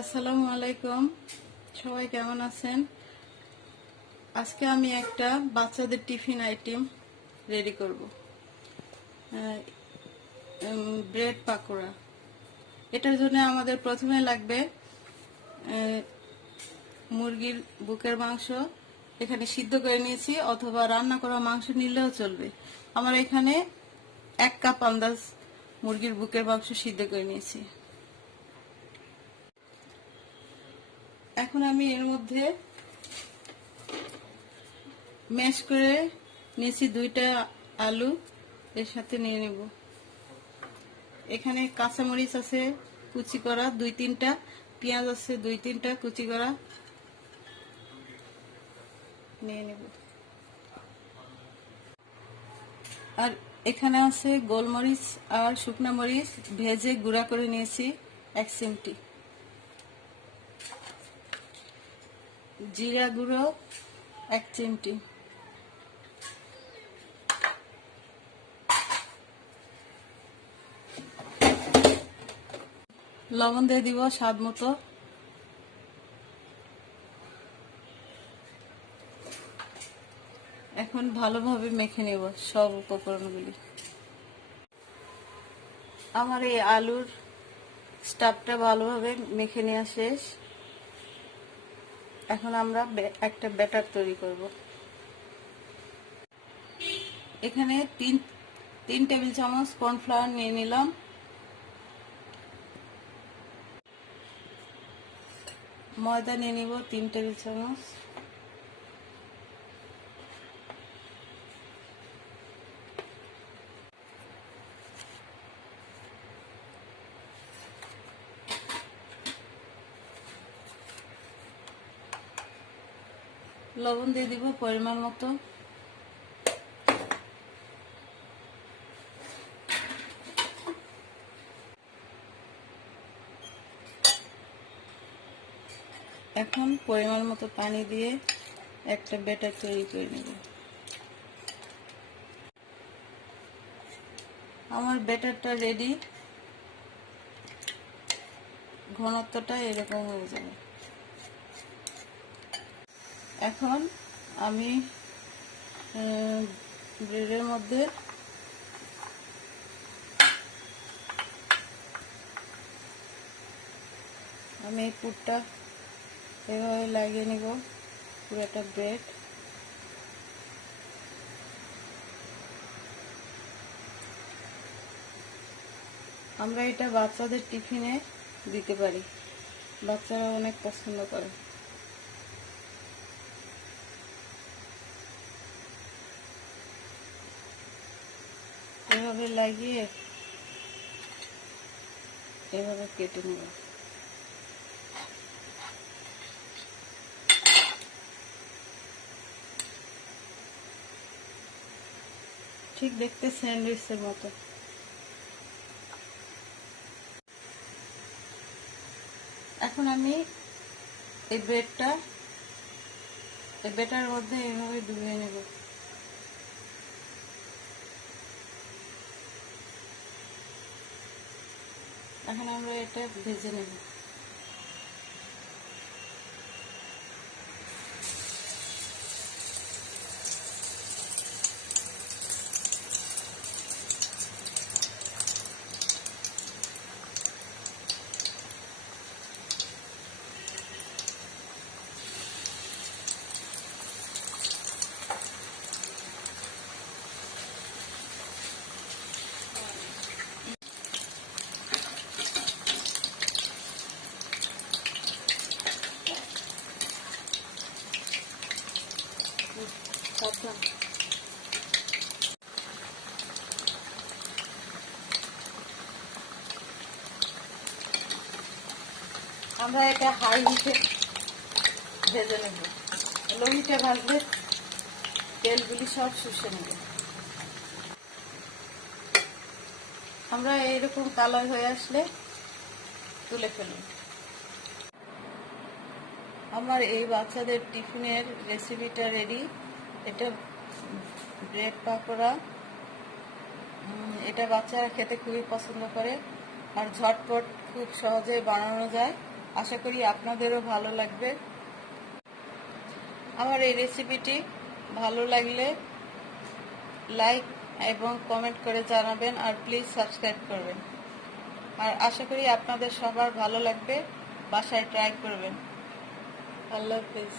আসসালামু আলাইকুম, সবাই কেমন আছেন? আজকে আমি একটা বাচ্চাদের টিফিন আইটেম রেডি করব। ব্রেড পাকোড়া। এটার জন্য আমাদের প্রথমে লাগবে মুরগির বুকের মাংস। এখানে সিদ্ধ করে নিয়েছি, অথবা রান্না করা মাংস নিলেও চলবে। আমার এখানে 1 কাপ আন্দাজ মুরগির বুকের মাংস সিদ্ধ করে নিয়েছি। এখন আমি এর মধ্যে ম্যাশ করে নিয়েছি 2টা আলু, এর সাথে নিয়ে নেব। এখানে কাঁচামরিচ আছে কুচি করা 2-3টা, পেঁয়াজ আছে 2-3টা কুচি করা, নিয়ে নেব। আর এখানে আছে গোলমরিচ আর শুকনা মরিচ ভেজে গুঁড়া করে নিয়েছি 1 চিমটি, জিরা গুঁড়ো 1 চিমটি, লবণ দিয়ে দিব স্বাদ মতো। এখন ভালোভাবে মেখে নেব সব উপকরণগুলি। আমার এই আলুর স্টাফটা ভালোভাবে মেখে নেওয়া শেষ। এখন আমরা একটা ব্যাটার তৈরি করব। এখানে 3 টেবিল চামচ কর্নফ্লাওয়ার নিয়ে নিলাম। ময়দা নিয়ে নিব 3 টেবিল চামচ। লবণ দিয়ে দিব পরিমাণ মতো। এখন পরিমাণ মতো পানি দিয়ে একটা ব্যাটার তৈরি করে নেব। আমার ব্যাটারটা রেডি। ঘনত্বটা এরকম হয়ে যাবে। এখন আমি ব্রেডের মধ্যে আমি এই পুরটা এভাবে লাগিয়ে নিব, পুরোটা ব্রেড। আমরা এটা বাচ্চাদের টিফিনে দিতে পারি, বাচ্চারা অনেক পছন্দ করে। এভাবে লাগিয়ে এভাবে কেটে নেব। ঠিক দেখতে স্যান্ডউইচের মতো। এখন আমি এই ব্যাটার মধ্যে এইভাবে ডুবিয়ে নেব। এখন আমরা এটা ভেজে নেব। আমরা এটা হাই হিটে ভেজে নেব। লো হিটে ভাজলে তেলগুলি সব শুষে নেব। আমরা এইরকম কালার হয়ে আসলে তুলে ফেলব। আমার এই বাচ্চাদের টিফিনের রেসিপিটা রেডি। এটা ব্রেড পাকোড়া। এটা বাচ্চারা খেতে খুবই পছন্দ করে, আর ঝটপট খুব সহজেই বানানো যায়। আশা করি আপনাদেরও ভালো লাগবে। আমার এই রেসিপিটি ভালো লাগলে লাইক এবং কমেন্ট করে জানাবেন, আর প্লিজ সাবস্ক্রাইব করবেন। আর আশা করি আপনাদের সবার ভালো লাগবে, বাসায় ট্রাই করবেন। আল্লাহ হাফেজ।